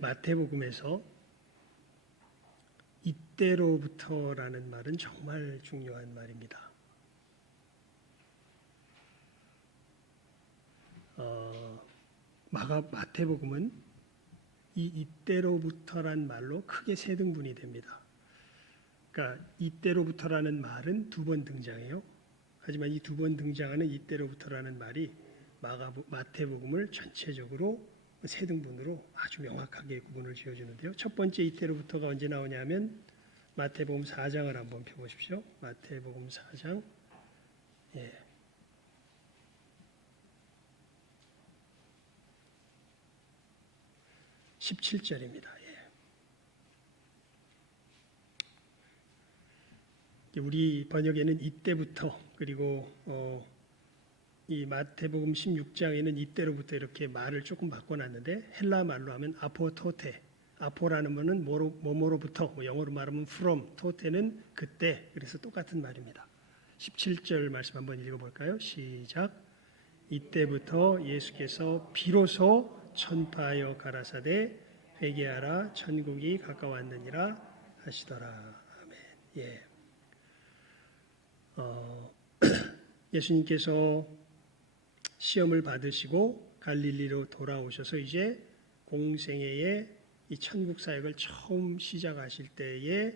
마태복음에서 이때로부터라는 말은 정말 중요한 말입니다. 마태복음은 이때로부터란 말로 크게 세 등분이 됩니다. 그러니까 이때로부터라는 말은 두 번 등장해요. 하지만 이 두 번 등장하는 이때로부터라는 말이 마태복음을 전체적으로 세 등분으로 아주 명확하게 구분을 지어주는데요. 첫 번째 이때로부터가 언제 나오냐면 마태복음 4장을 한번 펴보십시오. 마태복음 4장 17절입니다. 우리 번역에는 이때부터, 그리고 이 마태복음 16장에는 이때로부터 이렇게 말을 조금 바꿔놨는데 헬라 말로 하면 아포토테, 아포라는 것은 뭐뭐로부터, 영어로 말하면 from, 토테는 그때, 그래서 똑같은 말입니다. 17절 말씀 한번 읽어볼까요? 시작. 이때부터 예수께서 비로소 천파하여 가라사대 회개하라 천국이 가까웠느니라 하시더라. 아멘. 예수님께서 시험을 받으시고 갈릴리로 돌아오셔서 이제 공생애의 이 천국 사역을 처음 시작하실 때에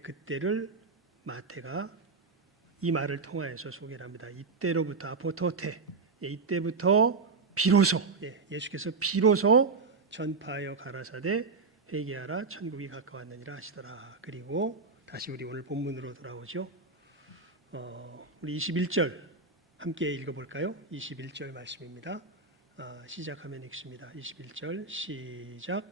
그때를 마태가 이 말을 통하여서 소개를 합니다. 이때로부터 아포토테, 이때부터 비로소, 예수께서 비로소 전파하여 가라사대 회개하라 천국이 가까웠느니라 하시더라. 그리고 다시 우리 오늘 본문으로 돌아오죠. 우리 21절 함께 읽어볼까요? 21절 말씀입니다. 시작하면 읽습니다. 21절 시작.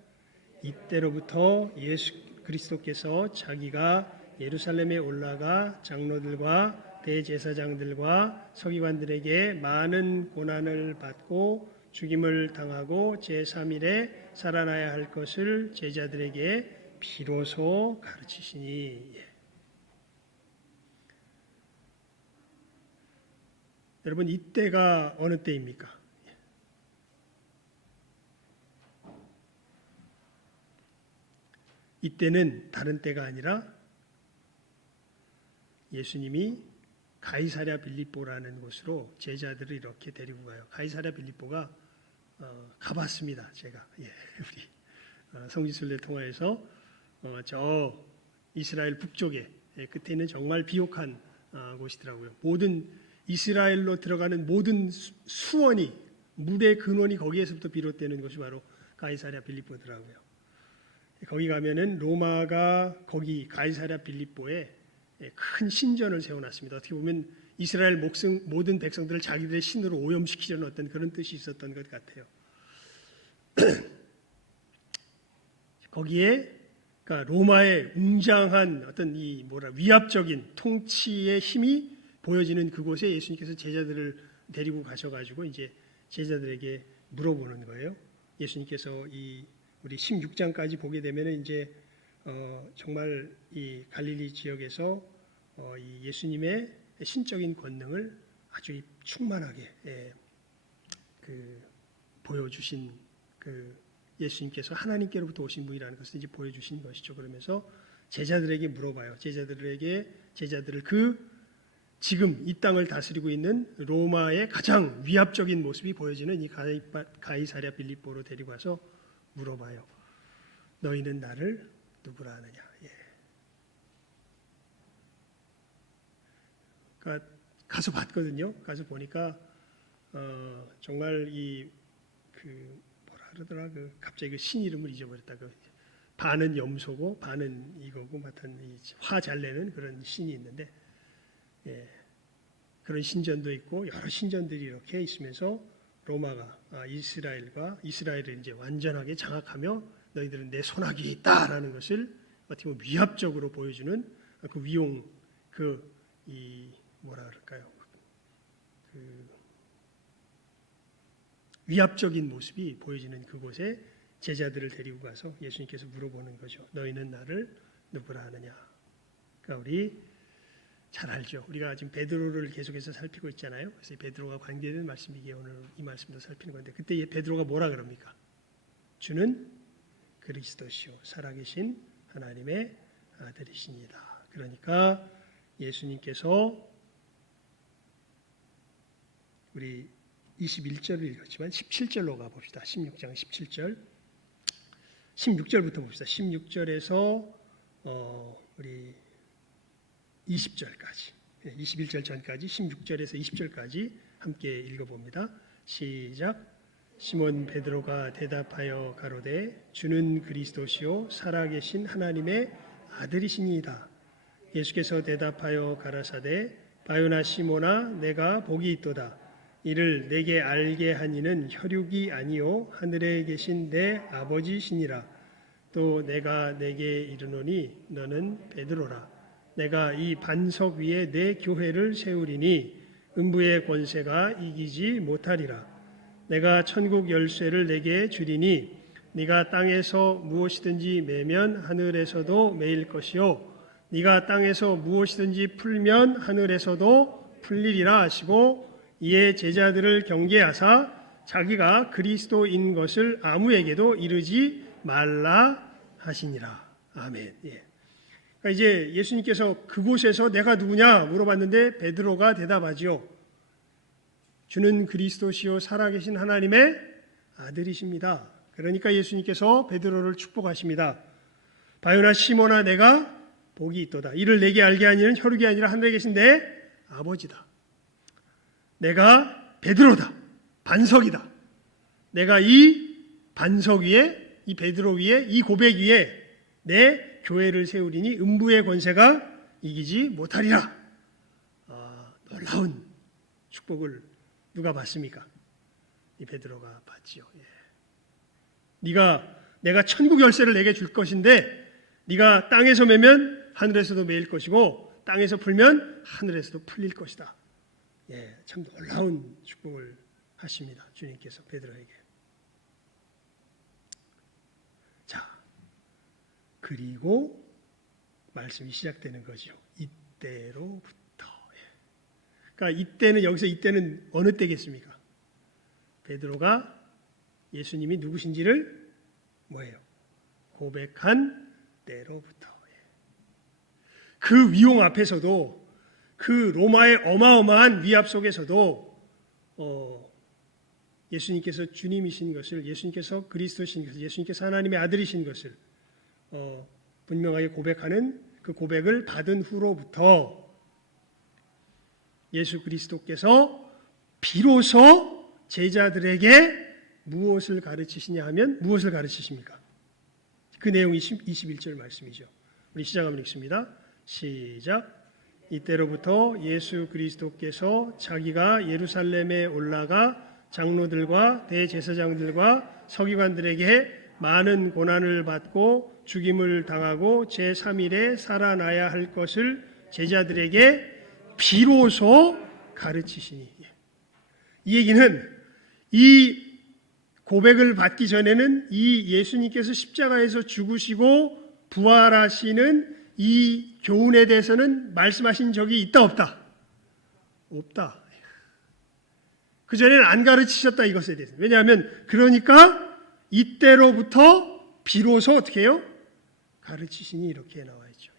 이때로부터 예수 그리스도께서 자기가 예루살렘에 올라가 장로들과 대제사장들과 서기관들에게 많은 고난을 받고 죽임을 당하고 제3일에 살아나야 할 것을 제자들에게 비로소 가르치시니. 여러분, 이때가 어느 때입니까? 이때는 다른 때가 아니라 예수님이 가이사랴 빌립보라는 곳으로 제자들을 이렇게 데리고 가요. 가이사랴 빌립보가 가봤습니다. 제가 우리 성지순례 통화에서 저 이스라엘 북쪽에 끝에는 정말 비옥한 곳이더라고요. 모든 이스라엘로 들어가는 모든 수원이, 물의 근원이 거기에서부터 비롯되는 것이 바로 가이사랴 빌립보더라고요. 거기 가면은 로마가 거기 가이사랴 빌립보에 큰 신전을 세워놨습니다. 어떻게 보면 이스라엘 모든 백성들을 자기들의 신으로 오염시키려는 어떤 그런 뜻이 있었던 것 같아요. 거기에 그러니까 로마의 웅장한 어떤 이 위압적인 통치의 힘이 보여지는 그곳에 예수님께서 제자들을 데리고 가셔가지고 이제 제자들에게 물어보는 거예요. 예수님께서 우리 16장까지 보게 되면은 이제 정말 이 갈릴리 지역에서 이 예수님의 신적인 권능을 아주 충만하게 보여주신 예수님께서 하나님께로부터 오신 분이라는 것을 이제 보여주신 것이죠. 그러면서 제자들에게 물어봐요. 제자들을 지금 이 땅을 다스리고 있는 로마의 가장 위압적인 모습이 보여지는 이 가이사랴 빌립보로 데리고 와서 물어봐요. 너희는 나를 누구라 하느냐? 그러니까 가서 봤거든요. 가서 보니까 정말 뭐라 그러더라? 갑자기 신 이름을 잊어버렸다. 반은 염소고 반은 이거고, 하여튼 화 잘 내는 그런 신이 있는데. 그런 신전도 있고 여러 신전들이 이렇게 있으면서 로마가 이스라엘을 이제 완전하게 장악하며 너희들은 내 손아귀에 있다라는 것을 어떻게 보면 위압적으로 보여주는 그 위용, 뭐라 그럴까요? 위압적인 모습이 보여지는 그곳에 제자들을 데리고 가서 예수님께서 물어보는 거죠. 너희는 나를 누구라 하느냐? 그러니까 우리 잘 알죠. 우리가 지금 베드로를 계속해서 살피고 있잖아요. 그래서 베드로가 관계되는 말씀이기에 오늘 이 말씀도 살피는 건데, 그때 베드로가 뭐라 그럽니까? 주는 그리스도시요 살아계신 하나님의 아들이시니다. 그러니까 예수님께서 우리 21절을 읽었지만 17절로 가봅시다. 16장 17절 16절부터 봅시다. 16절에서 우리 20절까지 21절 전까지 16절에서 20절까지 함께 읽어봅니다. 시작. 시몬 베드로가 대답하여 가로되 주는 그리스도시요 살아계신 하나님의 아들이시니이다. 예수께서 대답하여 가라사대 바요나 시몬아 내가 복이 있도다. 이를 내게 알게 한 이는 혈육이 아니요 하늘에 계신 내 아버지시니라. 또 내가 내게 이르노니 너는 베드로라. 내가 이 반석 위에 내 교회를 세우리니 음부의 권세가 이기지 못하리라. 내가 천국 열쇠를 내게 주리니 네가 땅에서 무엇이든지 매면 하늘에서도 매일 것이요 네가 땅에서 무엇이든지 풀면 하늘에서도 풀리리라 하시고 이에 제자들을 경계하사 자기가 그리스도인 것을 아무에게도 이르지 말라 하시니라. 아멘. 예. 그러니까 이제 예수님께서 그곳에서 내가 누구냐 물어봤는데 베드로가 대답하지요. 주는 그리스도시요 살아계신 하나님의 아들이십니다. 그러니까 예수님께서 베드로를 축복하십니다. 바요나 시몬아 내가 복이 있도다. 이를 내게 알게 한 이는 혈육이 아니라 하늘에 계신 내 아버지다. 내가 베드로다. 반석이다. 내가 이 반석 위에 이 베드로 위에 이 고백 위에 내 교회를 세우리니 음부의 권세가 이기지 못하리라. 놀라운 축복을 누가 받습니까? 이 베드로가 받지요. 예. 내가 천국 열쇠를 내게 줄 것인데 네가 땅에서 매면 하늘에서도 매일 것이고 땅에서 풀면 하늘에서도 풀릴 것이다. 예, 참 놀라운 축복을 하십니다. 주님께서 베드로에게. 자, 그리고 말씀이 시작되는 거죠. 이때로부터. 그러니까 이때는 여기서 이때는 어느 때겠습니까? 베드로가 예수님이 누구신지를 뭐예요? 고백한 때로부터. 그 위용 앞에서도 그 로마의 어마어마한 위압 속에서도 예수님께서 주님이신 것을 예수님께서 그리스도신 것을 예수님께서 하나님의 아들이신 것을 분명하게 고백하는 그 고백을 받은 후로부터 예수 그리스도께서 비로소 제자들에게 무엇을 가르치시냐 하면 무엇을 가르치십니까? 그 내용이 21절 말씀이죠. 우리 시작 한번 읽습니다. 시작. 이때로부터 예수 그리스도께서 자기가 예루살렘에 올라가 장로들과 대제사장들과 서기관들에게 많은 고난을 받고 죽임을 당하고 제3일에 살아나야 할 것을 제자들에게 비로소 가르치시니. 이 얘기는 이 고백을 받기 전에는 이 예수님께서 십자가에서 죽으시고 부활하시는 이 교훈에 대해서는 말씀하신 적이 있다 없다? 없다. 그 전에는 안 가르치셨다 이것에 대해서. 왜냐하면 그러니까 이때로부터 비로소 어떻게 해요? 가르치시니 이렇게 나와 있죠.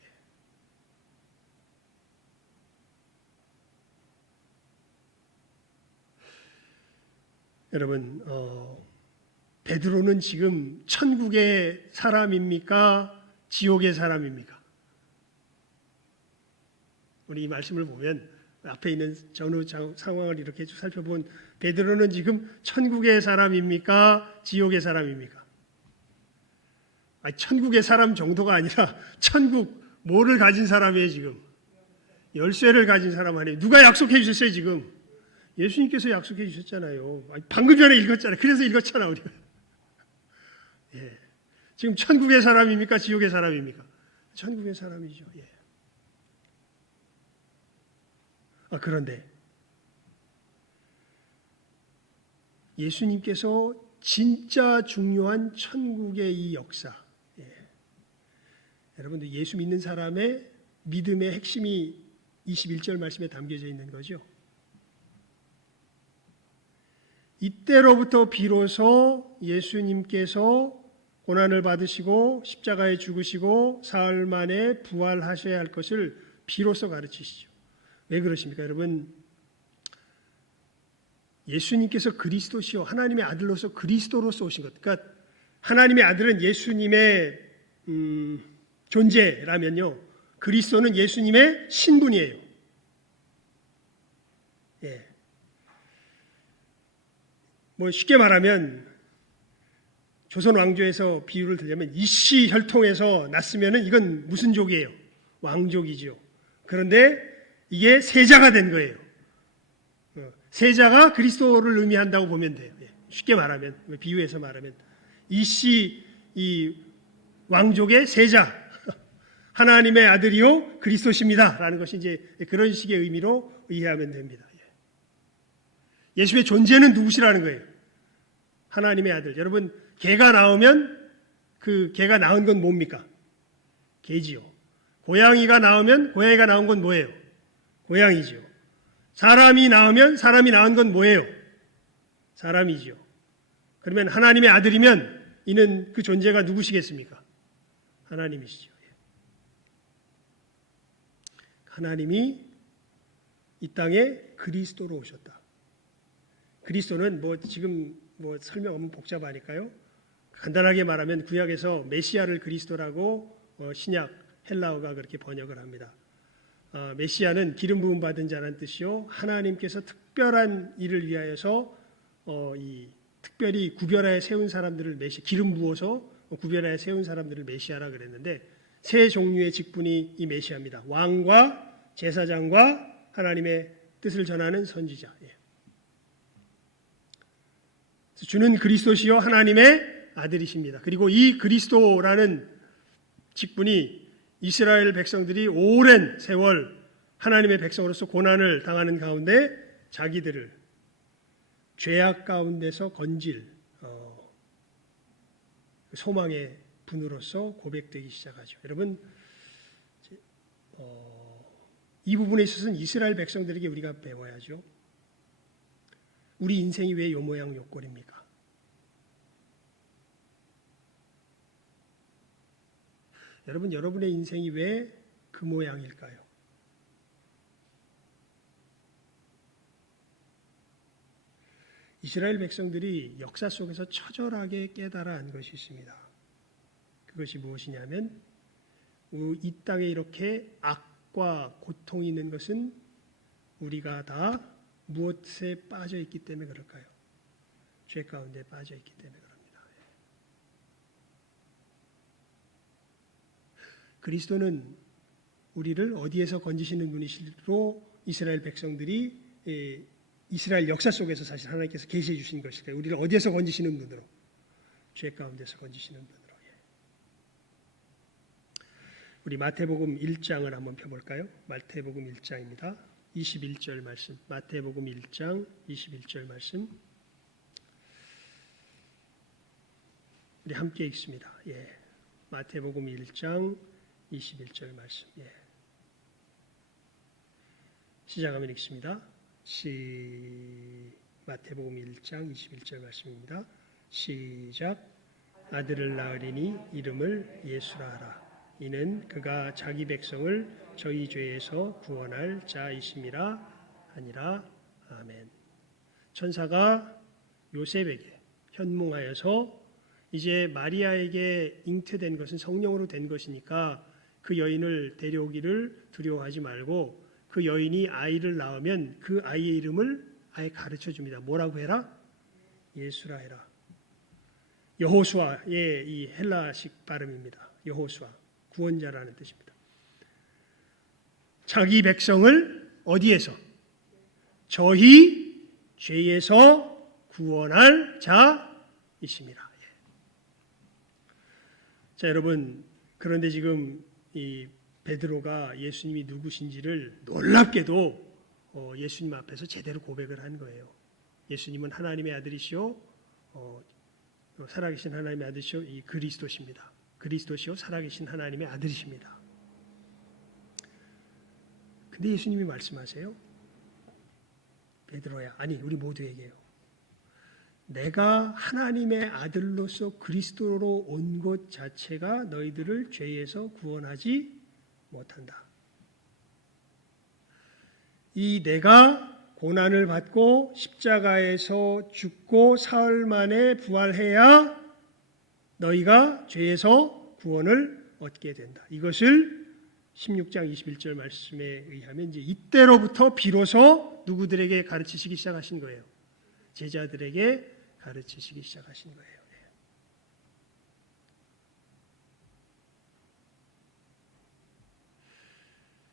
여러분, 베드로는 지금 천국의 사람입니까? 지옥의 사람입니까? 우리 이 말씀을 보면 앞에 있는 전후 상황을 이렇게 살펴본 베드로는 지금 천국의 사람입니까? 지옥의 사람입니까? 천국의 사람 정도가 아니라 천국 뭐를 가진 사람이에요 지금? 열쇠를 가진 사람 아니에요. 누가 약속해 주셨어요 지금? 예수님께서 약속해 주셨잖아요. 방금 전에 읽었잖아요. 그래서 읽었잖아 우리가. 예. 지금 천국의 사람입니까? 지옥의 사람입니까? 천국의 사람이죠. 예. 그런데 예수님께서 진짜 중요한 천국의 이 역사, 여러분들 예수 믿는 사람의 믿음의 핵심이 21절 말씀에 담겨져 있는 거죠. 이때로부터 비로소 예수님께서 고난을 받으시고 십자가에 죽으시고 사흘 만에 부활하셔야 할 것을 비로소 가르치시죠. 왜 그러십니까, 여러분? 예수님께서 그리스도시요 하나님의 아들로서 그리스도로서 오신 것. 그러니까 하나님의 아들은 예수님의 존재라면요, 그리스도는 예수님의 신분이에요. 예. 뭐 쉽게 말하면 조선 왕조에서 비유를 들자면 이씨 혈통에서 났으면은 이건 무슨 족이에요? 왕족이죠. 그런데 이게 세자가 된 거예요. 세자가 그리스도를 의미한다고 보면 돼요. 쉽게 말하면, 비유해서 말하면 이씨 이 왕족의 세자, 하나님의 아들이요 그리스도십니다라는 것이 이제 그런 식의 의미로 이해하면 됩니다. 예수의 존재는 누구시라는 거예요? 하나님의 아들. 여러분, 개가 나오면 그 개가 낳은 건 뭡니까? 개지요. 고양이가 나오면 고양이가 나온 건 뭐예요? 고양이지요. 사람이 나오면 사람이 낳은 건 뭐예요? 사람이지요. 그러면 하나님의 아들이면 이는 그 존재가 누구시겠습니까? 하나님이시죠. 하나님이 이 땅에 그리스도로 오셨다. 그리스도는 지금 설명하면 복잡하니까요. 간단하게 말하면 구약에서 메시아를 그리스도라고 신약 헬라어가 그렇게 번역을 합니다. 메시아는 기름 부음 받은 자라는 뜻이요, 하나님께서 특별한 일을 위하여서 특별히 구별하여 세운 사람들을 기름 부어서 구별하여 세운 사람들을 메시아라 그랬는데, 세 종류의 직분이 이 메시아입니다. 왕과 제사장과 하나님의 뜻을 전하는 선지자. 주는 그리스도시요 하나님의 아들이십니다. 그리고 이 그리스도라는 직분이 이스라엘 백성들이 오랜 세월 하나님의 백성으로서 고난을 당하는 가운데 자기들을 죄악 가운데서 건질 소망의 분으로서 고백되기 시작하죠. 여러분, 이 부분에 있어서는 이스라엘 백성들에게 우리가 배워야죠. 우리 인생이 왜 요 모양 요 꼴입니까? 여러분, 여러분의 인생이 왜 그 모양일까요? 이스라엘 백성들이 역사 속에서 처절하게 깨달아 한 것이 있습니다. 그것이 무엇이냐면, 이 땅에 이렇게 악과 고통이 있는 것은 우리가 다 무엇에 빠져 있기 때문에 그럴까요? 죄 가운데 빠져 있기 때문에 그럽니다. 그리스도는 우리를 어디에서 건지시는 분이시로 이스라엘 백성들이 이스라엘 역사 속에서 사실 하나님께서 계시해 주신 것일까요? 우리를 어디에서 건지시는 분으로? 죄 가운데서 건지시는 분으로. 우리 마태복음 1장을 한번 펴볼까요? 마태복음 1장입니다. 21절 말씀. 마태복음 1장 21절 말씀. 우리 함께 읽습니다. 마태복음 1장 21절 말씀. 시작하면 읽습니다. 마태복음 1장 21절 말씀입니다. 시작. 아들을 낳으리니 이름을 예수라 하라. 이는 그가 자기 백성을 저희 죄에서 구원할 자이심이라 하니라. 아멘. 천사가 요셉에게 현몽하여서 이제 마리아에게 잉태된 것은 성령으로 된 것이니까 그 여인을 데려오기를 두려워하지 말고 그 여인이 아이를 낳으면 그 아이의 이름을 아예 가르쳐 줍니다. 뭐라고 해라? 예수라 해라. 여호수아의 이 헬라식 발음입니다. 여호수아, 구원자라는 뜻입니다. 자기 백성을 어디에서? 저희 죄에서 구원할 자이십니다. 자, 여러분, 그런데 지금 이 베드로가 예수님이 누구신지를 놀랍게도 예수님 앞에서 제대로 고백을 한 거예요. 예수님은 하나님의 아들이시오, 살아계신 하나님의 아들이시오, 이 그리스도십니다. 그리스도시오, 살아계신 하나님의 아들이십니다. 근데 예수님이 말씀하세요. 베드로야, 아니 우리 모두에게요. 내가 하나님의 아들로서 그리스도로 온 것 자체가 너희들을 죄에서 구원하지 못한다. 이 내가 고난을 받고 십자가에서 죽고 사흘 만에 부활해야 너희가 죄에서 구원을 얻게 된다. 이것을 16장 21절 말씀에 의하면 이제 이때로부터 비로소 누구들에게 가르치시기 시작하신 거예요. 제자들에게 가르치시기 시작하신 거예요.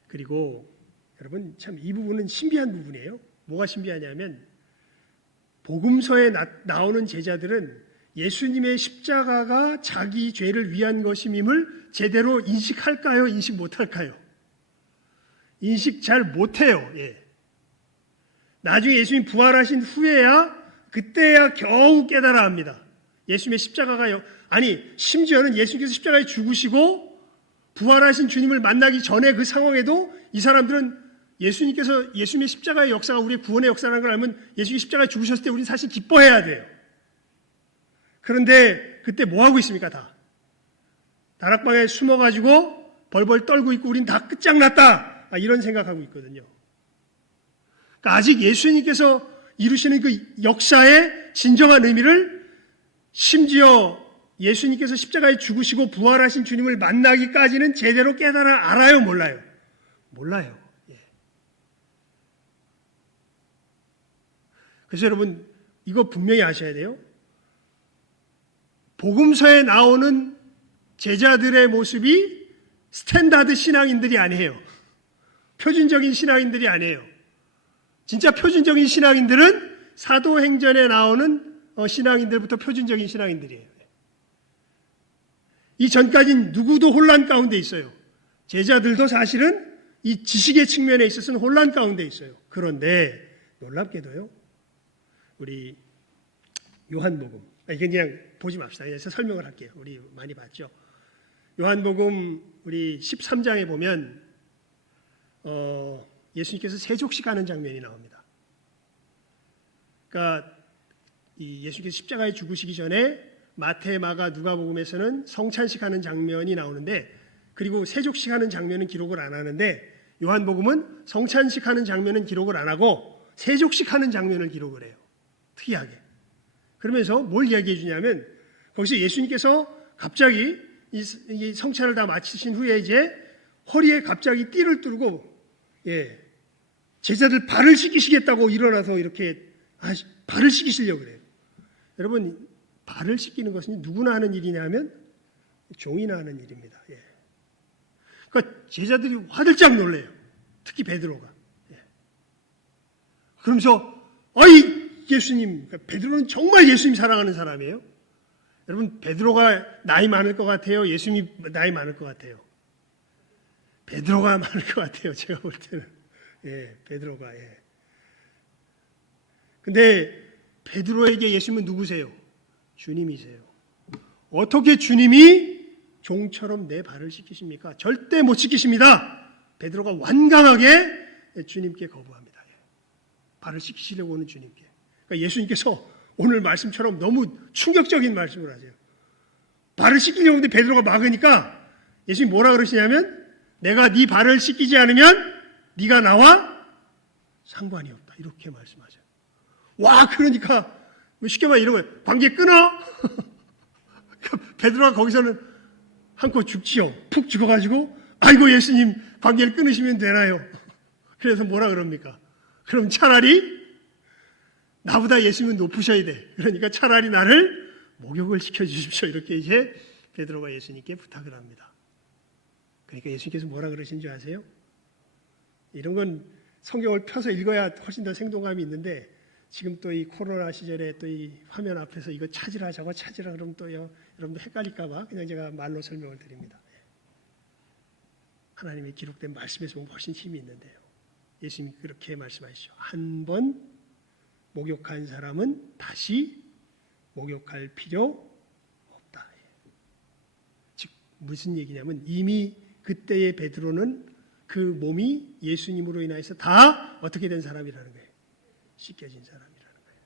그리고 여러분 참 이 부분은 신비한 부분이에요. 뭐가 신비하냐면 복음서에 나오는 제자들은 예수님의 십자가가 자기 죄를 위한 것임을 제대로 인식할까요? 인식 못할까요? 인식 잘 못해요. 예. 나중에 예수님 부활하신 후에야 그때야 겨우 깨달아 합니다. 예수님의 십자가가요. 아니 심지어는 예수님께서 십자가에 죽으시고 부활하신 주님을 만나기 전에 그 상황에도 이 사람들은 예수님의 십자가의 역사가 우리의 구원의 역사라는 걸 알면 예수님이 십자가에 죽으셨을 때 우리는 사실 기뻐해야 돼요. 그런데 그때 뭐 하고 있습니까? 다 다락방에 숨어가지고 벌벌 떨고 있고 우린 다 끝장났다 이런 생각하고 있거든요. 그러니까 아직 예수님께서 이루시는 그 역사의 진정한 의미를 심지어 예수님께서 십자가에 죽으시고 부활하신 주님을 만나기까지는 제대로 깨달아 알아요? 몰라요? 몰라요. 예. 그래서 여러분 이거 분명히 아셔야 돼요. 복음서에 나오는 제자들의 모습이 스탠다드 신앙인들이 아니에요. 표준적인 신앙인들이 아니에요. 진짜 표준적인 신앙인들은 사도행전에 나오는 신앙인들부터 표준적인 신앙인들이에요. 이 전까지는 누구도 혼란 가운데 있어요. 제자들도 사실은 이 지식의 측면에 있어서는 혼란 가운데 있어요. 그런데 놀랍게도요. 우리 요한복음, 이건 그냥 보지 맙시다. 그냥 설명을 할게요. 우리 많이 봤죠. 요한복음 우리 13장에 보면 예수님께서 세족식 하는 장면이 나옵니다. 그러니까 이 예수님께서 십자가에 죽으시기 전에 마태, 마가, 누가복음에서는 성찬식 하는 장면이 나오는데 그리고 세족식 하는 장면은 기록을 안 하는데 요한복음은 성찬식 하는 장면은 기록을 안 하고 세족식 하는 장면을 기록을 해요. 특이하게. 그러면서 뭘 이야기해 주냐면 거기서 예수님께서 갑자기 이 성찬을 다 마치신 후에 이제 허리에 갑자기 띠를 뚫고 제자들 발을 씻기시겠다고 일어나서 이렇게 발을 씻기시려고 그래요. 여러분 발을 씻기는 것은 누구나 하는 일이냐면 종이나 하는 일입니다. 예. 그러니까 제자들이 화들짝 놀래요. 특히 베드로가. 예. 그러면서 예수님, 그러니까 베드로는 정말 예수님 사랑하는 사람이에요. 여러분 베드로가 나이 많을 것 같아요? 예수님이 나이 많을 것 같아요? 베드로가 많을 것 같아요. 제가 볼 때는. 예, 베드로가. 예. 근데 베드로에게 예수님은 누구세요? 주님이세요. 어떻게 주님이 종처럼 내 발을 씻기십니까? 절대 못 씻기십니다. 베드로가 완강하게 주님께 거부합니다. 발을 씻기시려고 하는 주님께. 그러니까 예수님께서 오늘 말씀처럼 너무 충격적인 말씀을 하세요. 발을 씻기려고 하는데 베드로가 막으니까 예수님이 뭐라 그러시냐면 내가 네 발을 씻기지 않으면 네가 나와 상관이 없다. 이렇게 말씀하세요. 와, 그러니까 쉽게 말해 이런 거예요. 관계 끊어. 베드로가 거기서는 한코 죽지요. 푹 죽어가지고 아이고 예수님 관계를 끊으시면 되나요? 그래서 뭐라 그럽니까? 그럼 차라리 나보다 예수님은 높으셔야 돼. 그러니까 차라리 나를 목욕을 시켜주십시오. 이렇게 이제 베드로가 예수님께 부탁을 합니다. 그러니까 예수님께서 뭐라 그러신 줄 아세요? 이런 건 성경을 펴서 읽어야 훨씬 더 생동감이 있는데 지금 또 이 코로나 시절에 또 이 화면 앞에서 이거 찾으라 저거 찾으라 그러면 또 여러분들 헷갈릴까 봐 그냥 제가 말로 설명을 드립니다. 하나님의 기록된 말씀에서 보면 훨씬 힘이 있는데요. 예수님이 그렇게 말씀하시죠. 한 번 목욕한 사람은 다시 목욕할 필요 없다. 즉 무슨 얘기냐면 이미 그때의 베드로는 그 몸이 예수님으로 인해서 다 어떻게 된 사람이라는 거예요. 씻겨진 사람이라는 거예요.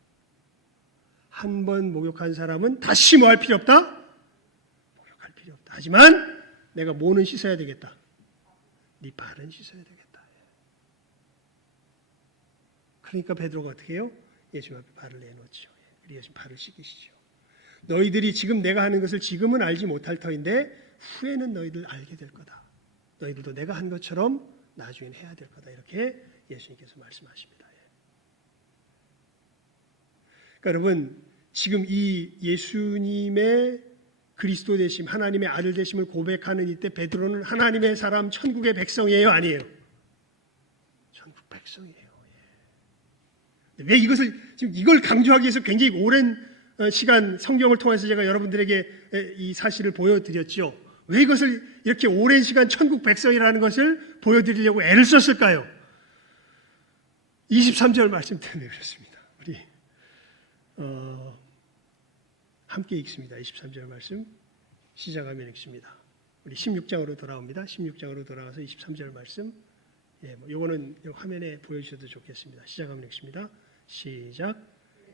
한 번 목욕한 사람은 다시 뭐 할 필요 없다? 목욕할 필요 없다. 하지만 내가 뭐는 씻어야 되겠다? 네 발은 씻어야 되겠다. 그러니까 베드로가 어떻게 해요? 예수님 앞에 발을 내놓죠. 우리 예수님 발을 씻기시죠. 너희들이 지금 내가 하는 것을 지금은 알지 못할 터인데 후에는 너희들 알게 될 거다. 너희들도 내가 한 것처럼 나중엔 해야 될 거다. 이렇게 예수님께서 말씀하십니다. 그러니까 여러분, 지금 이 예수님의 그리스도 되심, 하나님의 아들 되심을 고백하는 이때 베드로는 하나님의 사람, 천국의 백성이에요, 아니에요? 천국 백성이에요. 왜 이것을 지금 이걸 강조하기 위해서 굉장히 오랜 시간 성경을 통해서 제가 여러분들에게 이 사실을 보여드렸죠. 왜 이것을 이렇게 오랜 시간 천국 백성이라는 것을 보여드리려고 애를 썼을까요? 23절 말씀 때문에 그렇습니다. 우리 함께 읽습니다. 23절 말씀 시작하면 읽습니다. 우리 16장으로 돌아옵니다. 16장으로 돌아가서 23절 말씀, 요거는 화면에 보여주셔도 좋겠습니다. 시작하면 읽습니다. 시작.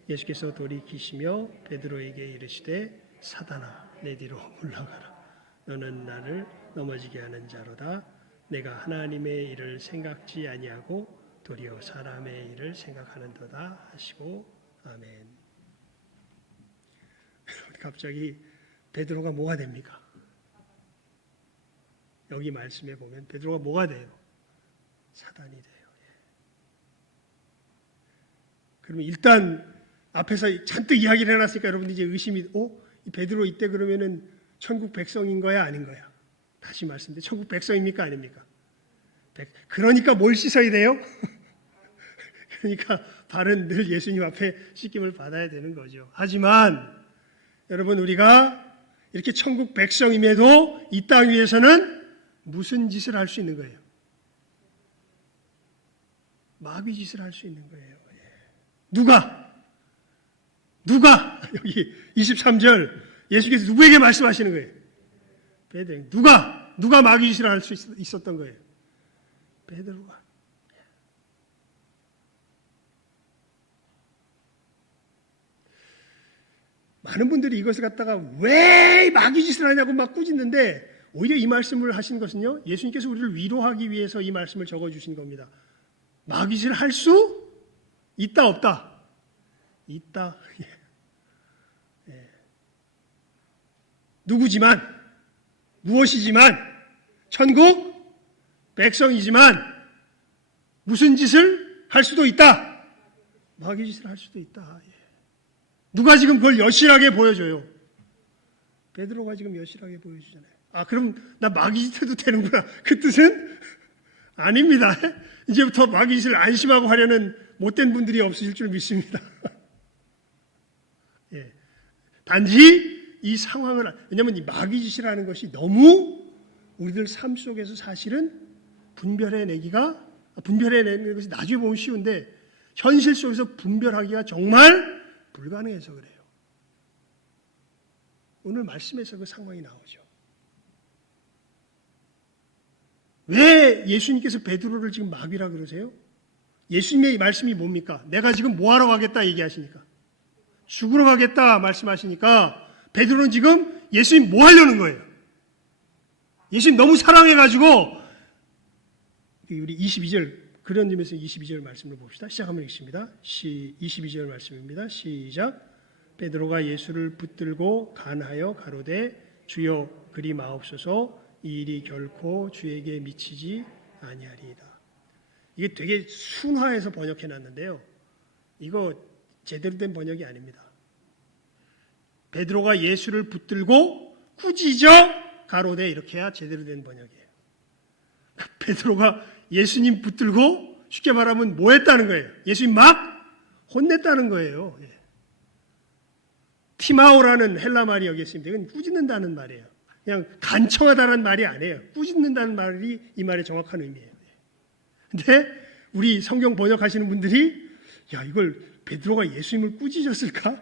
예수께서 돌이키시며 베드로에게 이르시되 사단아 내 뒤로 물러가라. 너는 나를 넘어지게 하는 자로다. 내가 하나님의 일을 생각지 아니하고 도리어 사람의 일을 생각하는도다 하시고 아멘. 갑자기 베드로가 뭐가 됩니까? 여기 말씀에 보면 베드로가 뭐가 돼요? 사단이 돼요. 그러면 일단 앞에서 잔뜩 이야기를 해놨으니까 여러분들이 이제 의심이, 이 베드로 이때 그러면은 천국 백성인 거야, 아닌 거야? 다시 말씀드려, 천국 백성입니까, 아닙니까? 그러니까 뭘 씻어야 돼요? 그러니까 발은 늘 예수님 앞에 씻김을 받아야 되는 거죠. 하지만 여러분, 우리가 이렇게 천국 백성임에도 이 땅 위에서는 무슨 짓을 할 수 있는 거예요? 마귀 짓을 할 수 있는 거예요. 누가? 여기 23절 예수께서 누구에게 말씀하시는 거예요? 베드로. 누가 마귀 짓을 할 수 있었던 거예요? 베드로가. 많은 분들이 이것을 갖다가 왜 마귀 짓을 하냐고 막 꾸짖는데, 오히려 이 말씀을 하신 것은요, 예수님께서 우리를 위로하기 위해서 이 말씀을 적어주신 겁니다. 마귀 짓을 할 수 있다, 없다? 있다. 누구지만, 무엇이지만, 천국 백성이지만 무슨 짓을 할 수도 있다. 마귀 짓을 할 수도 있다. 누가 지금 그걸 여실하게 보여줘요? 베드로가 지금 여실하게 보여주잖아요. 그럼 나 마귀 짓 해도 되는구나. 그 뜻은 아닙니다. 이제부터 마귀 짓을 안심하고 하려는 못된 분들이 없으실 줄 믿습니다. 단지 이 상황을, 왜냐하면 이 마귀 짓이라는 것이 너무 우리들 삶 속에서 사실은 분별해내는 것이 나중에 보면 쉬운데 현실 속에서 분별하기가 정말 불가능해서 그래요. 오늘 말씀에서 그 상황이 나오죠. 왜 예수님께서 베드로를 지금 마귀라 그러세요? 예수님의 말씀이 뭡니까? 내가 지금 뭐하러 가겠다 얘기하시니까, 죽으러 가겠다 말씀하시니까 베드로는 지금 예수님 뭐 하려는 거예요? 예수님 너무 사랑해가지고, 우리 22절, 그런 점에서 22절 말씀을 봅시다. 시작하면 읽습니다. 22절 말씀입니다. 시작. 베드로가 예수를 붙들고 간하여 가로되 주여 그리 마옵소서, 이 일이 결코 주에게 미치지 아니하리이다. 이게 되게 순화해서 번역해놨는데요, 이거 제대로 된 번역이 아닙니다. 베드로가 예수를 붙들고 꾸짖어 가로되, 이렇게 해야 제대로 된 번역이에요. 베드로가 예수님 붙들고, 쉽게 말하면 뭐 했다는 거예요? 예수님 막 혼냈다는 거예요. 티마오라는 헬라 말이 여기 있습니다. 이건 꾸짖는다는 말이에요. 그냥 간청하다는 말이 아니에요. 꾸짖는다는 말이 이 말의 정확한 의미예요. 근데 우리 성경 번역하시는 분들이, 이걸 베드로가 예수님을 꾸짖었을까?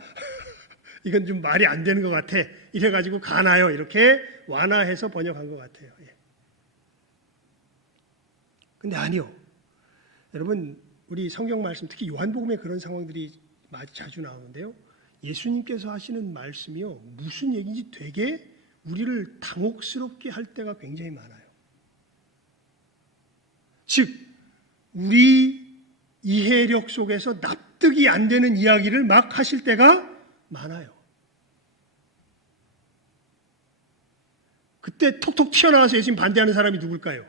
이건 좀 말이 안 되는 것 같아. 이래가지고 가나요, 이렇게 완화해서 번역한 것 같아요. 근데 아니요. 여러분, 우리 성경 말씀, 특히 요한복음에 그런 상황들이 자주 나오는데요, 예수님께서 하시는 말씀이요, 무슨 얘기인지 되게 우리를 당혹스럽게 할 때가 굉장히 많아요. 즉, 우리 이해력 속에서 납득이 안 되는 이야기를 막 하실 때가 많아요. 그때 톡톡 튀어나와서 예수님 반대하는 사람이 누굴까요?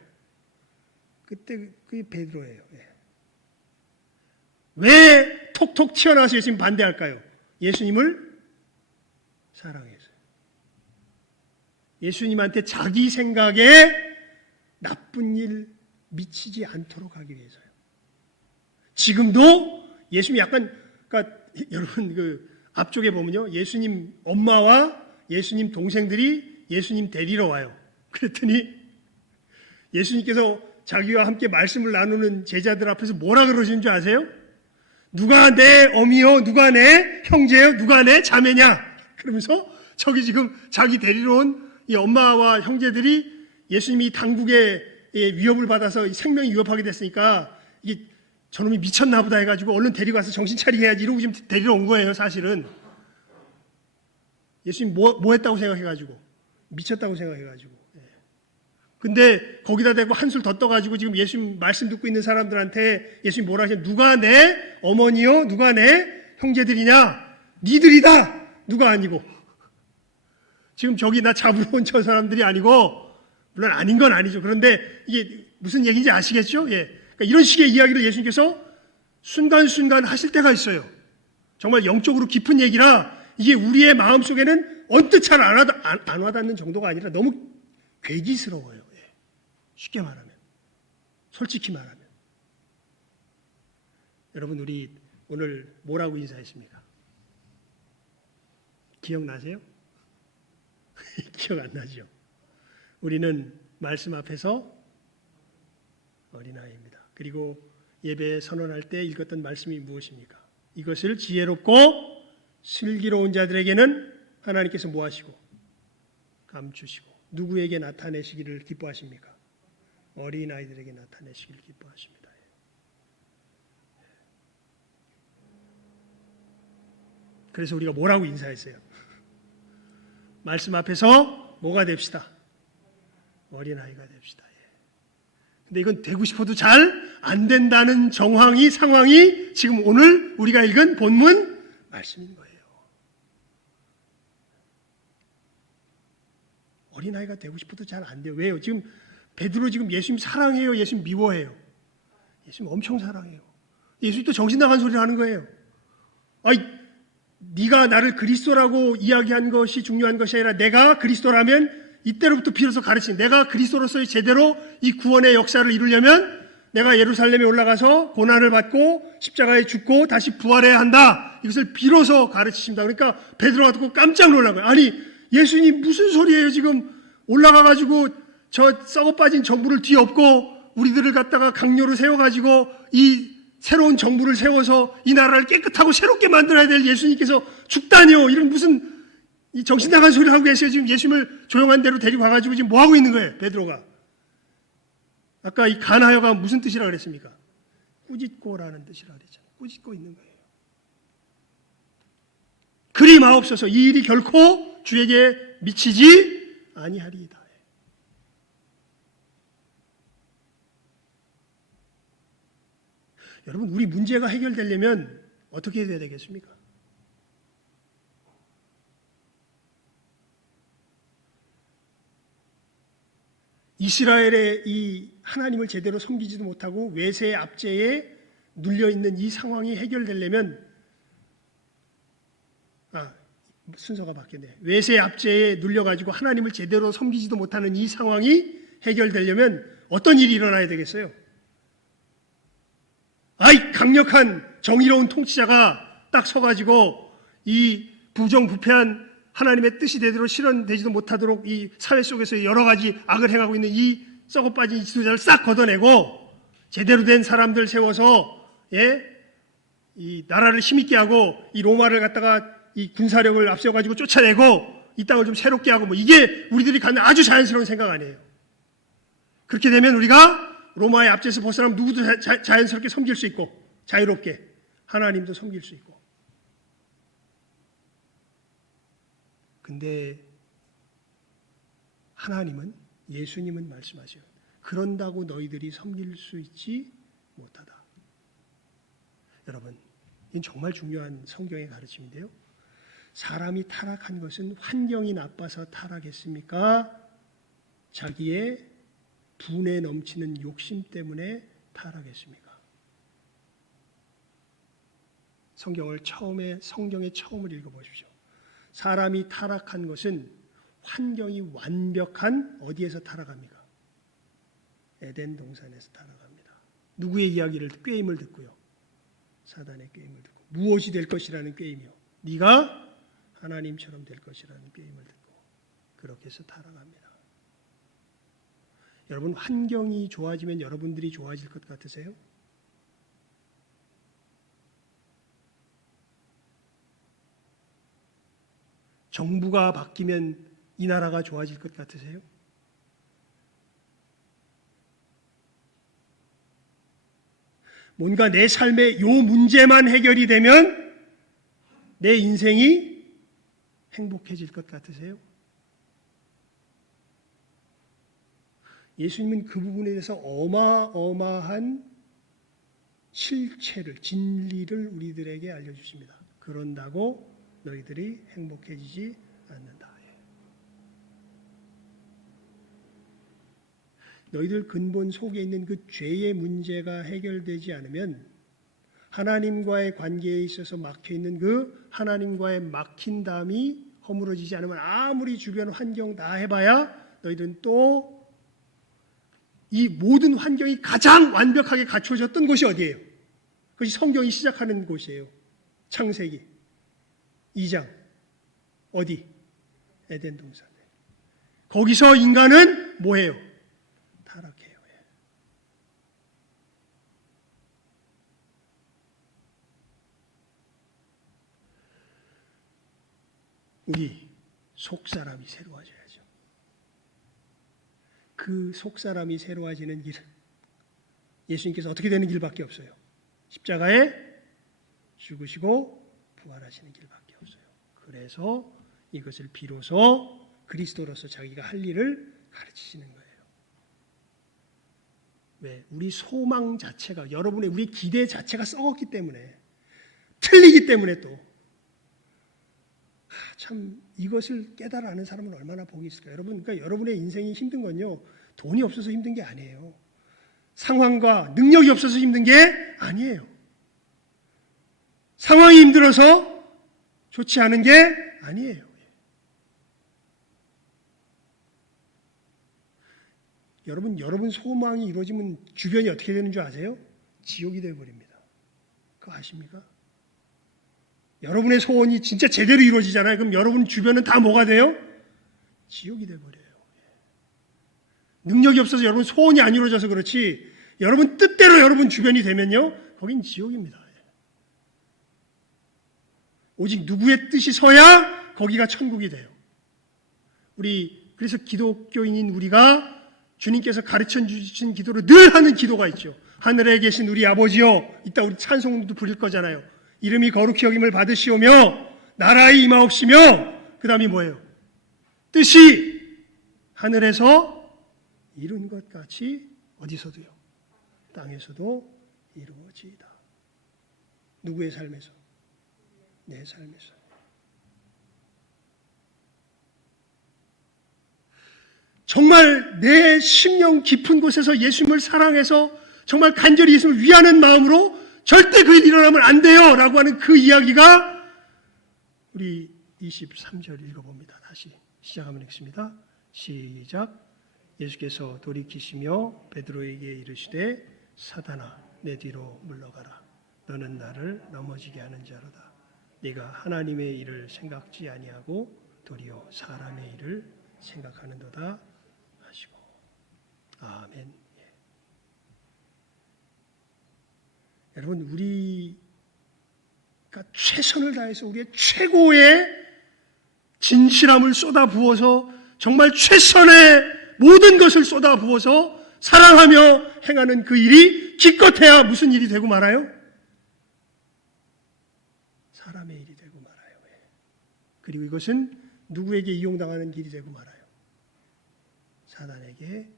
그때 그게 베드로예요. 왜 톡톡 튀어나와서 예수님 반대할까요? 예수님을 사랑해서요. 예수님한테 자기 생각에 나쁜 일 미치지 않도록 하기 위해서요. 지금도 예수님 약간, 그러니까 여러분 그 앞쪽에 보면요, 예수님 엄마와 예수님 동생들이 예수님 데리러 와요. 그랬더니 예수님께서 자기와 함께 말씀을 나누는 제자들 앞에서 뭐라 그러시는 줄 아세요? 누가 내 어미요? 누가 내 형제요? 누가 내 자매냐? 그러면서 저기 지금 자기 데리러 온 이 엄마와 형제들이 예수님이 당국의 위협을 받아서 생명이 위협하게 됐으니까 이게 저놈이 미쳤나 보다 해가지고 얼른 데리고 와서 정신 차리게 해야지 이러고 지금 데리러 온 거예요. 사실은 예수님 뭐 했다고 생각해가지고 미쳤다고 생각해가지고. 근데 거기다 대고 한술 더 떠가지고 지금 예수님 말씀 듣고 있는 사람들한테 예수님 뭐라 하시냐? 누가 내 어머니요? 누가 내 형제들이냐? 니들이다. 누가 아니고. 지금 저기 나 잡으러 온 저 사람들이 아니고, 물론 아닌 건 아니죠. 그런데 이게 무슨 얘기인지 아시겠죠? 예. 그러니까 이런 식의 이야기를 예수님께서 순간순간 하실 때가 있어요. 정말 영적으로 깊은 얘기라 이게 우리의 마음속에는 언뜻 잘 안 와닿는 정도가 아니라 너무 괴기스러워요. 예. 쉽게 말하면. 솔직히 말하면. 여러분, 우리 오늘 뭐라고 인사했습니까? 기억나세요? 기억 안 나죠? 우리는 말씀 앞에서 어린아이입니다. 그리고 예배 선언할 때 읽었던 말씀이 무엇입니까? 이것을 지혜롭고 슬기로운 자들에게는 하나님께서 뭐 하시고 감추시고 누구에게 나타내시기를 기뻐하십니까? 어린아이들에게 나타내시기를 기뻐하십니다. 그래서 우리가 뭐라고 인사했어요? 말씀 앞에서 뭐가 됩시다? 어린아이가 됩시다. 근데 이건 되고 싶어도 잘 안 된다는 상황이 지금 오늘 우리가 읽은 본문 말씀인 거예요. 어린아이가 되고 싶어도 잘 안 돼요. 왜요? 지금 베드로 지금 예수님 사랑해요? 예수님 미워해요? 예수님 엄청 사랑해요. 예수님 또 정신 나간 소리를 하는 거예요. 아이, 네가 나를 그리스도라고 이야기한 것이 중요한 것이 아니라 내가 그리스도라면 이때로부터 비로소 가르친 내가 그리스도로서의 제대로 이 구원의 역사를 이루려면 내가 예루살렘에 올라가서 고난을 받고 십자가에 죽고 다시 부활해야 한다. 이것을 비로소 가르치십니다. 그러니까 베드로가 듣고 깜짝 놀란 거예요. 아니, 예수님 무슨 소리예요? 지금 올라가가지고 저 썩어 빠진 정부를 뒤엎고 우리들을 갖다가 강요로 세워가지고 이 새로운 정부를 세워서 이 나라를 깨끗하고 새롭게 만들어야 될 예수님께서 죽다니요. 이런 무슨 정신 나간 소리를 하고 계세요. 지금 예수님을 조용한 데로 데리고 가가지고 지금 뭐 하고 있는 거예요, 베드로가? 아까 이 간하여가 무슨 뜻이라 그랬습니까? 꾸짖고라는 뜻이라 그랬잖아요. 꾸짖고 있는 거예요. 그리 마옵소서. 이 일이 결코 주에게 미치지 아니하리이다. 여러분, 우리 문제가 해결되려면 어떻게 해야 되겠습니까? 이스라엘의 이 하나님을 제대로 섬기지도 못하고 외세의 압제에 눌려있는 이 상황이 해결되려면 순서가 바뀌었네. 외세의 압제에 눌려가지고 하나님을 제대로 섬기지도 못하는 이 상황이 해결되려면 어떤 일이 일어나야 되겠어요? 강력한 정의로운 통치자가 딱 서가지고 이 부정부패한 하나님의 뜻이 제대로 실현되지도 못하도록 이 사회 속에서 여러 가지 악을 행하고 있는 이 썩어빠진 지도자를 싹 걷어내고 제대로 된 사람들 세워서 이 나라를 힘있게 하고 이 로마를 갖다가 이 군사력을 앞세워가지고 쫓아내고 이 땅을 좀 새롭게 하고 이게 우리들이 갖는 아주 자연스러운 생각 아니에요. 그렇게 되면 우리가 로마의 압제에서 벗어나면 누구도 자연스럽게 섬길 수 있고 자유롭게 하나님도 섬길 수 있고 근데 하나님은, 예수님은 말씀하세요. 그런다고 너희들이 섬길 수 있지 못하다. 여러분, 이건 정말 중요한 성경의 가르침인데요. 사람이 타락한 것은 환경이 나빠서 타락했습니까? 자기의 분에 넘치는 욕심 때문에 타락했습니까? 성경의 처음을 읽어보십시오. 사람이 타락한 것은 환경이 완벽한 어디에서 타락합니까? 에덴 동산에서 타락합니다. 누구의 이야기를, 꾀임을 듣고요. 사단의 꾀임을 듣고 무엇이 될 것이라는 꾀임이요. 네가 하나님처럼 될 것이라는 꾀임을 듣고 그렇게 해서 타락합니다. 여러분, 환경이 좋아지면 여러분들이 좋아질 것 같으세요? 정부가 바뀌면 이 나라가 좋아질 것 같으세요? 뭔가 내 삶의 요 문제만 해결이 되면 내 인생이 행복해질 것 같으세요? 예수님은 그 부분에 대해서 어마어마한 실체를, 진리를 우리들에게 알려주십니다. 그런다고 너희들이 행복해지지 않는다. 너희들 근본 속에 있는 그 죄의 문제가 해결되지 않으면 하나님과의 관계에 있어서 막혀있는 그 하나님과의 막힌 담이 허물어지지 않으면 아무리 주변 환경 다 해봐야 너희들은 또 이 모든 환경이 가장 완벽하게 갖춰졌던 곳이 어디예요? 그것이 성경이 시작하는 곳이에요. 창세기 2장 어디? 에덴 동산. 거기서 인간은 뭐해요? 타락해요. 우리 속사람이 새로워져야죠. 그 속사람이 새로워지는 길은 예수님께서 어떻게 되는 길밖에 없어요. 십자가에 죽으시고 부활하시는 길밖에 없어요. 그래서 이것을 비로소 그리스도로서 자기가 할 일을 가르치시는 거예요. 왜? 우리 소망 자체가, 여러분의 우리 기대 자체가 썩었기 때문에, 틀리기 때문에 또 참 이것을 깨달아 아는 사람은 얼마나 복이 있을까요? 여러분, 그러니까 여러분의 인생이 힘든 건요, 돈이 없어서 힘든 게 아니에요. 상황과 능력이 없어서 힘든 게 아니에요. 상황이 힘들어서 좋지 않은 게 아니에요. 여러분 소망이 이루어지면 주변이 어떻게 되는 줄 아세요? 지옥이 되어버립니다. 그거 아십니까? 여러분의 소원이 진짜 제대로 이루어지잖아요. 그럼 여러분 주변은 다 뭐가 돼요? 지옥이 되어버려요. 능력이 없어서 여러분 소원이 안 이루어져서 그렇지, 여러분 뜻대로 여러분 주변이 되면요, 거긴 지옥입니다. 오직 누구의 뜻이 서야 거기가 천국이 돼요. 그래서 기독교인인 우리가 주님께서 가르쳐 주신 기도를 늘 하는 기도가 있죠. 하늘에 계신 우리 아버지여, 이따 우리 찬송도 부를 거잖아요. 이름이 거룩히 여김을 받으시오며 나라의 임하옵시며, 그 다음이 뭐예요? 뜻이 하늘에서 이룬 것 같이 어디서도요? 땅에서도 이루어지이다. 누구의 삶에서? 내 삶에서. 정말 내 심령 깊은 곳에서 예수님을 사랑해서 정말 간절히 예수님을 위하는 마음으로 절대 그 일 일어나면 안 돼요 라고 하는 그 이야기가, 우리 23절 읽어봅니다. 다시 시작하면 읽습니다. 시작. 예수께서 돌이키시며 베드로에게 이르시되 사단아 내 뒤로 물러가라. 너는 나를 넘어지게 하는 자로다. 네가 하나님의 일을 생각지 아니하고 도리어 사람의 일을 생각하는도다 하시고. 아멘. 여러분, 우리가 최선을 다해서 우리의 최고의 진실함을 쏟아부어서 정말 최선의 모든 것을 쏟아부어서 사랑하며 행하는 그 일이 기껏해야 무슨 일이 되고 말아요? 사람의 일이 되고 말아요. 그리고 이것은 누구에게 이용당하는 길이 되고 말아요. 사단에게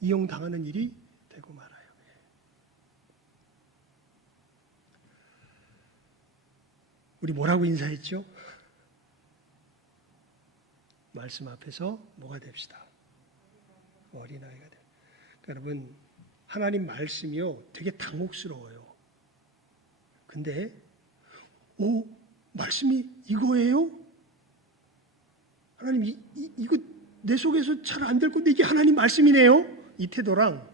이용당하는 일이 되고 말아요. 우리 뭐라고 인사했죠? 말씀 앞에서 뭐가 됩시다? 어린아이가 돼. 여러분, 하나님 말씀이요 되게 당혹스러워요. 근데 말씀이 이거예요? 하나님 이거 내 속에서 잘 안 될 건데 이게 하나님 말씀이네요? 이 태도랑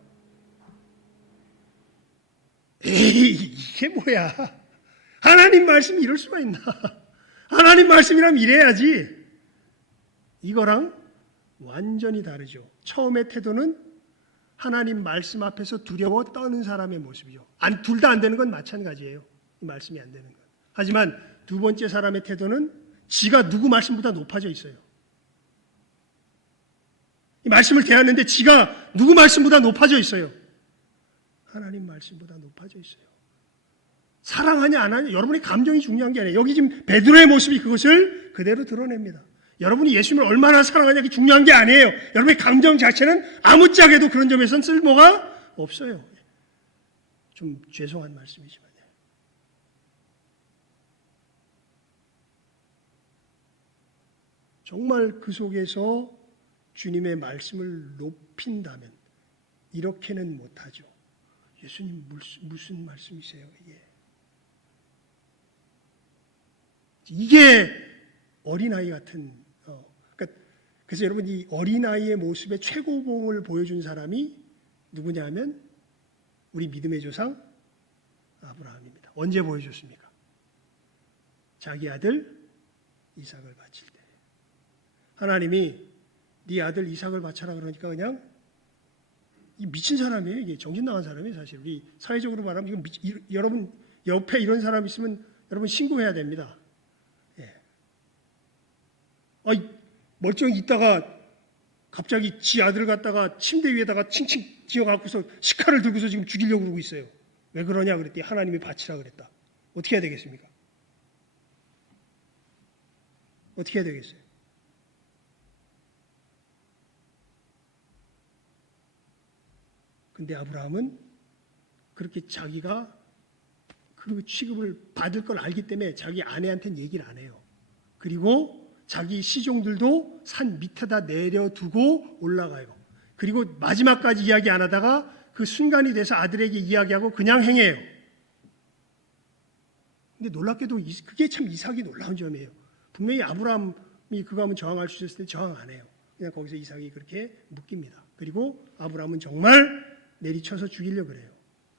이게 뭐야? 하나님 말씀이 이럴 수가 있나? 하나님 말씀이라면 이래야지. 이거랑 완전히 다르죠. 처음의 태도는 하나님 말씀 앞에서 두려워 떠는 사람의 모습이죠. 둘 다 안 되는 건 마찬가지예요. 이 말씀이 안 되는 건. 하지만 두 번째 사람의 태도는 지가 누구 말씀보다 높아져 있어요. 이 말씀을 대하는데 지가 누구 말씀보다 높아져 있어요. 하나님 말씀보다 높아져 있어요. 사랑하냐 안 하냐 여러분의 감정이 중요한 게 아니에요. 여기 지금 베드로의 모습이 그것을 그대로 드러냅니다. 여러분이 예수님을 얼마나 사랑하냐 게 중요한 게 아니에요. 여러분의 감정 자체는 아무짝에도 그런 점에서는 쓸모가 없어요. 좀 죄송한 말씀이지만요. 정말 그 속에서 주님의 말씀을 높인다면 이렇게는 못하죠. 예수님 무슨 말씀이세요? 이게 어린아이 같은 그래서 여러분 이 어린아이의 모습의 최고봉을 보여준 사람이 누구냐 하면 우리 믿음의 조상 아브라함입니다. 언제 보여줬습니까? 자기 아들 이삭을 바칠 때. 하나님이 네 아들 이삭을 바쳐라 그러니까 그냥 이 미친 사람이에요. 이게 정신 나간 사람이에요. 사실 우리 사회적으로 말하면 여러분 옆에 이런 사람 있으면 여러분 신고해야 됩니다. 멀쩡히 있다가 갑자기 지 아들을 갖다가 침대 위에다가 칭칭 지어갖고서 식칼을 들고서 지금 죽이려고 그러고 있어요. 왜 그러냐 그랬더니 하나님이 바치라 그랬다. 어떻게 해야 되겠습니까? 어떻게 해야 되겠어요? 근데 아브라함은 그렇게 자기가 그 취급을 받을 걸 알기 때문에 자기 아내한테는 얘기를 안 해요. 그리고 자기 시종들도 산 밑에다 내려두고 올라가요. 그리고 마지막까지 이야기 안 하다가 그 순간이 돼서 아들에게 이야기하고 그냥 행해요. 근데 놀랍게도 그게 참 이삭이 놀라운 점이에요. 분명히 아브라함이 그거 하면 저항할 수 있었을 때 저항 안 해요. 그냥 거기서 이삭이 그렇게 묶입니다. 그리고 아브라함은 정말 내리쳐서 죽이려고 그래요.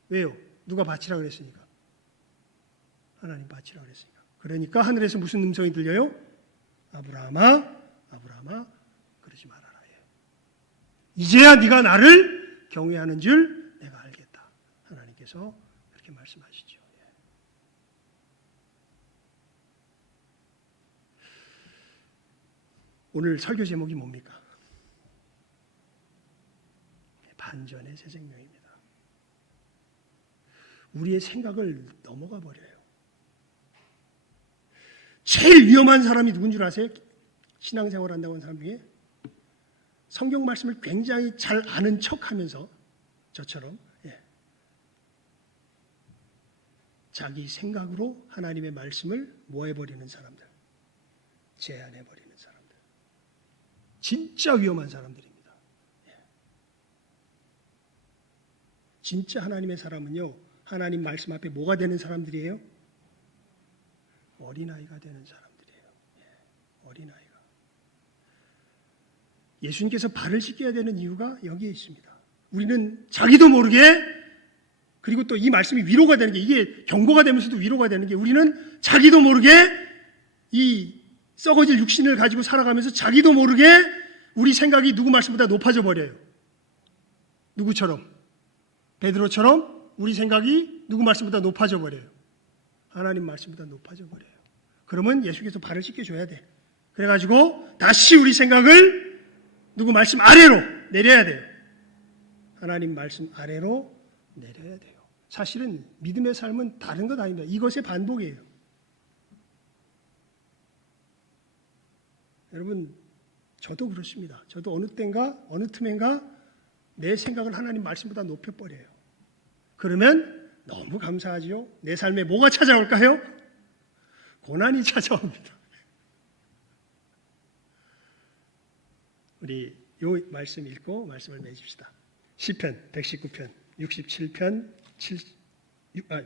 왜요? 누가 바치라 그랬으니까. 하나님 바치라 그랬으니까. 그러니까 하늘에서 무슨 음성이 들려요? 아브라함아 그러지 말아라. 이제야 네가 나를 경외하는 줄 내가 알겠다. 하나님께서 그렇게 말씀하시죠. 오늘 설교 제목이 뭡니까? 반전의 새 생명입니다. 우리의 생각을 넘어가 버려요. 제일 위험한 사람이 누군 줄 아세요? 신앙생활 한다고 하는 사람 중에 성경 말씀을 굉장히 잘 아는 척하면서 저처럼 자기 생각으로 하나님의 말씀을 뭐 해버리는 사람들, 제한해버리는 사람들, 진짜 위험한 사람들입니다. 진짜 하나님의 사람은요, 하나님 말씀 앞에 뭐가 되는 사람들이에요? 어린아이가 되는 사람들이에요. 어린아이가. 예수님께서 발을 씻겨야 되는 이유가 여기에 있습니다. 우리는 자기도 모르게, 그리고 또 이 말씀이 위로가 되는 게, 이게 경고가 되면서도 위로가 되는 게, 우리는 자기도 모르게 이 썩어질 육신을 가지고 살아가면서 자기도 모르게 우리 생각이 누구 말씀보다 높아져 버려요. 누구처럼? 베드로처럼 우리 생각이 누구 말씀보다 높아져 버려요. 하나님 말씀보다 높아져 버려요. 그러면 예수께서 발을 씻겨줘야 돼. 그래가지고 다시 우리 생각을 누구 말씀 아래로 내려야 돼요. 하나님 말씀 아래로 내려야 돼요. 사실은 믿음의 삶은 다른 것 아닙니다. 이것의 반복이에요. 여러분, 저도 그렇습니다. 저도 어느 때인가 어느 틈엔가 내 생각을 하나님 말씀보다 높여버려요. 그러면 너무 감사하지요. 내 삶에 뭐가 찾아올까요? 고난이 찾아옵니다. 우리 요 말씀 읽고 말씀을 맺읍시다. 시편 119편 67편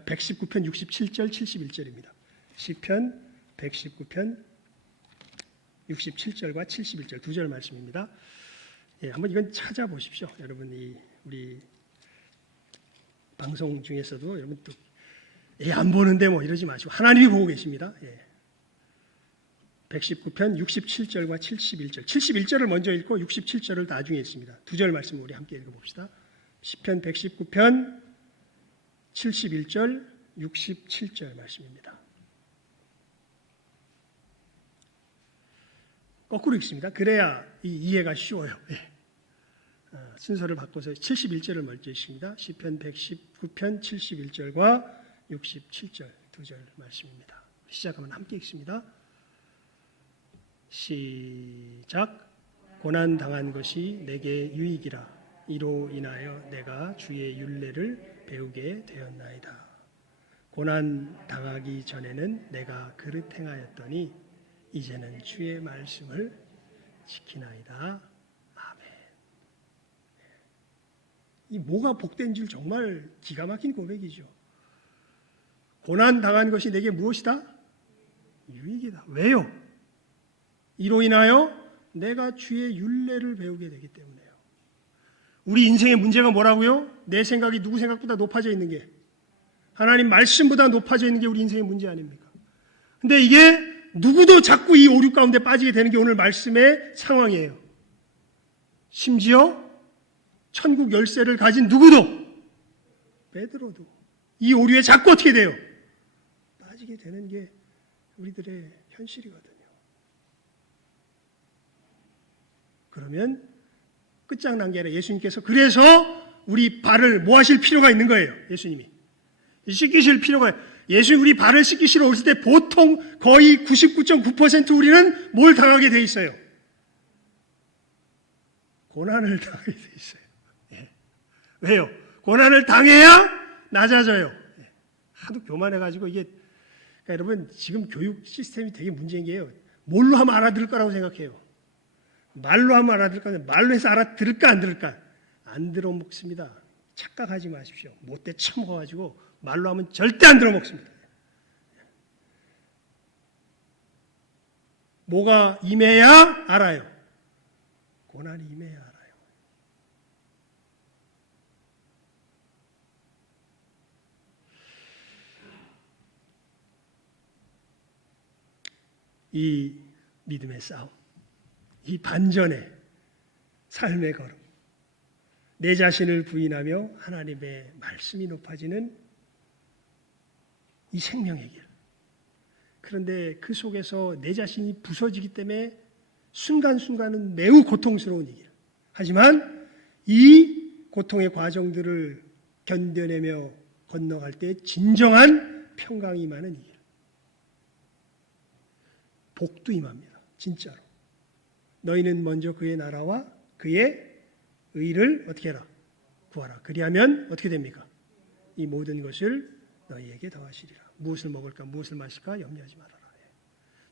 119편 67절 71절입니다. 시편 119편 67절과 71절 두 절 말씀입니다. 예, 한번 이건 찾아보십시오. 여러분, 우리 방송 중에서도 여러분 또 안 보는데 뭐 이러지 마시고 하나님이 보고 계십니다. 예. 119편 67절과 71절 71절을 먼저 읽고 67절을 나중에 읽습니다. 두 절 말씀 우리 함께 읽어봅시다. 시편 119편 71절 67절 말씀입니다. 거꾸로 읽습니다. 그래야 이해가 쉬워요. 예. 순서를 바꿔서 71절을 먼저 읽습니다. 시편 119편 71절과 67절 두 절 말씀입니다. 시작하면 함께 읽습니다. 시작. 고난 당한 것이 내게 유익이라. 이로 인하여 내가 주의 율례를 배우게 되었나이다. 고난 당하기 전에는 내가 그릇 행하였더니 이제는 주의 말씀을 지키나이다. 아멘. 이 뭐가 복된 줄 정말 기가 막힌 고백이죠. 고난 당한 것이 내게 무엇이다? 유익이다. 왜요? 이로 인하여 내가 주의 율례를 배우게 되기 때문에요. 우리 인생의 문제가 뭐라고요? 내 생각이 누구 생각보다 높아져 있는 게, 하나님 말씀보다 높아져 있는 게 우리 인생의 문제 아닙니까? 근데 이게 누구도 자꾸 이 오류 가운데 빠지게 되는 게 오늘 말씀의 상황이에요. 심지어 천국 열쇠를 가진 누구도, 베드로도 이 오류에 자꾸 어떻게 돼요? 빠지게 되는 게 우리들의 현실이거든요. 그러면 끝장난 게 아니라 예수님께서 그래서 우리 발을 뭐 하실 필요가 있는 거예요. 예수님이 씻기실 필요가, 예수님 우리 발을 씻기시러 오실 때 보통 거의 99.9% 우리는 뭘 당하게 돼 있어요? 고난을 당하게 돼 있어요. 예. 왜요? 고난을 당해야 낮아져요. 예. 하도 교만해가지고 이게, 그러니까 여러분 지금 교육 시스템이 되게 문제인 게요. 뭘로 하면 알아들을 거라고 생각해요. 말로 하면 알아들을 건데 말로 해서 알아들을까 안 들을까? 안 들어먹습니다. 착각하지 마십시오. 못돼 처먹어가지고 말로 하면 절대 안 들어먹습니다. 뭐가 임해야 알아요? 고난이 임해야 알아요. 이 믿음의 싸움, 이 반전의 삶의 걸음, 내 자신을 부인하며 하나님의 말씀이 높아지는 이 생명의 길. 그런데 그 속에서 내 자신이 부서지기 때문에 순간순간은 매우 고통스러운 이 길. 하지만 이 고통의 과정들을 견뎌내며 건너갈 때 진정한 평강이 임하는 이 길. 복도 임합니다. 진짜로. 너희는 먼저 그의 나라와 그의 의를 어떻게 해라? 구하라. 그리하면 어떻게 됩니까? 이 모든 것을 너희에게 더하시리라. 무엇을 먹을까, 무엇을 마실까 염려하지 말아라.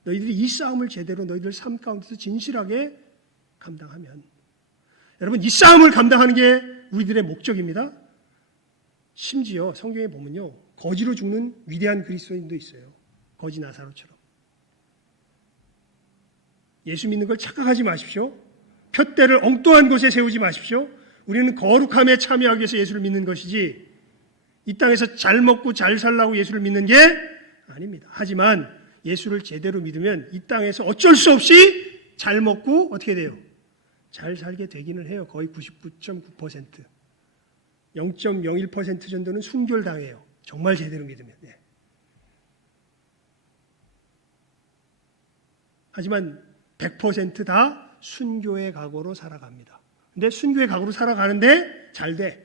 너희들이 이 싸움을 제대로 너희들 삶 가운데서 진실하게 감당하면, 여러분 이 싸움을 감당하는 게 우리들의 목적입니다. 심지어 성경에 보면요, 거지로 죽는 위대한 그리스도인도 있어요. 거지 나사로처럼. 예수 믿는 걸 착각하지 마십시오. 푯대를 엉뚱한 곳에 세우지 마십시오. 우리는 거룩함에 참여하기 위해서 예수를 믿는 것이지 이 땅에서 잘 먹고 잘 살라고 예수를 믿는 게 아닙니다. 하지만 예수를 제대로 믿으면 이 땅에서 어쩔 수 없이 잘 먹고 어떻게 돼요? 잘 살게 되기는 해요. 거의 99.9%. 0.01% 정도는 순결당해요. 정말 제대로 믿으면. 네. 하지만 100% 다 순교의 각오로 살아갑니다. 근데 순교의 각오로 살아가는데 잘 돼.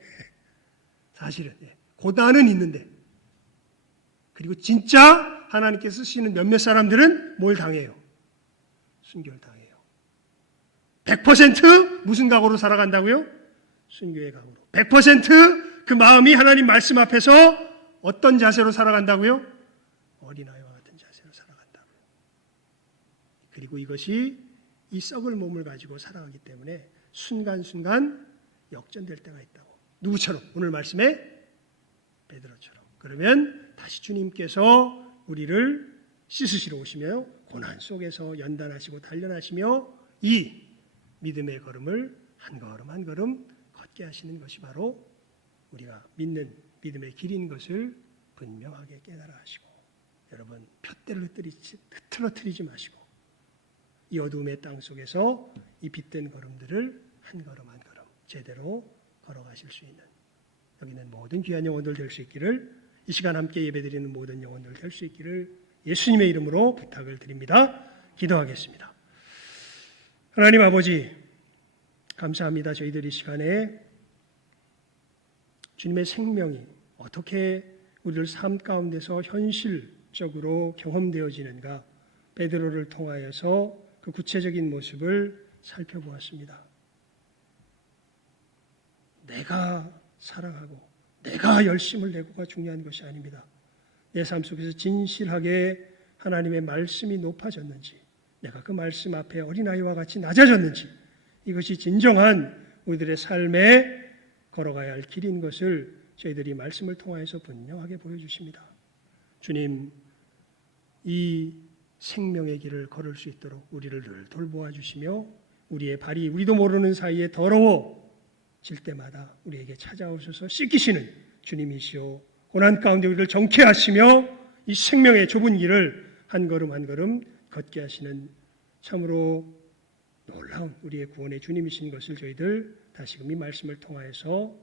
사실은. 고난은 있는데. 그리고 진짜 하나님께서 쓰시는 몇몇 사람들은 뭘 당해요? 순교를 당해요. 100% 무슨 각오로 살아간다고요? 순교의 각오로. 100% 그 마음이 하나님 말씀 앞에서 어떤 자세로 살아간다고요? 어린아이와 같은 자세로 살아간다고요. 그리고 이것이 이 썩을 몸을 가지고 살아가기 때문에 순간순간 역전될 때가 있다고. 누구처럼? 오늘 말씀에 베드로처럼. 그러면 다시 주님께서 우리를 씻으시러 오시며 고난 속에서 연단하시고 단련하시며 이 믿음의 걸음을 한 걸음 한 걸음 걷게 하시는 것이 바로 우리가 믿는 믿음의 길인 것을 분명하게 깨달아 하시고, 여러분 푯대를 흐트러뜨리지 마시고 이 어두움의 땅 속에서 이 빛된 걸음들을 한 걸음 한 걸음 제대로 걸어가실 수 있는, 여기는 모든 귀한 영혼들 될 수 있기를, 이 시간 함께 예배드리는 모든 영혼들 될 수 있기를 예수님의 이름으로 부탁을 드립니다. 기도하겠습니다. 하나님 아버지, 감사합니다. 저희들 이 시간에 주님의 생명이 어떻게 우리를 삶 가운데서 현실적으로 경험되어지는가, 베드로를 통하여서 그 구체적인 모습을 살펴보았습니다. 내가 사랑하고 내가 열심을 내고가 중요한 것이 아닙니다. 내 삶 속에서 진실하게 하나님의 말씀이 높아졌는지, 내가 그 말씀 앞에 어린아이와 같이 낮아졌는지, 이것이 진정한 우리들의 삶에 걸어가야 할 길인 것을 저희들이 말씀을 통하여서 분명하게 보여주십니다. 주님, 이 생명의 길을 걸을 수 있도록 우리를 늘 돌보아 주시며, 우리의 발이 우리도 모르는 사이에 더러워질 때마다 우리에게 찾아오셔서 씻기시는 주님이시오, 고난 가운데 우리를 정케하시며 이 생명의 좁은 길을 한 걸음 한 걸음 걷게 하시는 참으로 놀라운 우리의 구원의 주님이신 것을 저희들 다시금 이 말씀을 통하여서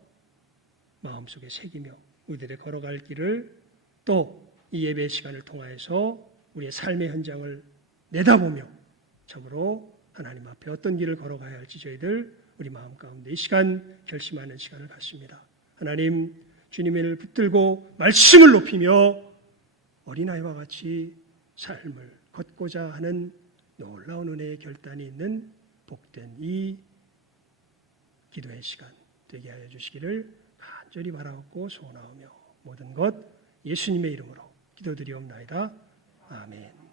마음속에 새기며 우리들의 걸어갈 길을, 또 이 예배 시간을 통하여서 우리의 삶의 현장을 내다보며 참으로 하나님 앞에 어떤 길을 걸어가야 할지 저희들 우리 마음 가운데 이 시간 결심하는 시간을 갖습니다. 하나님, 주님을 붙들고 말씀을 높이며 어린아이와 같이 삶을 걷고자 하는 놀라운 은혜의 결단이 있는 복된 이 기도의 시간 되게 하여 주시기를 간절히 바라옵고 소원하오며 모든 것 예수님의 이름으로 기도드리옵나이다. 아멘.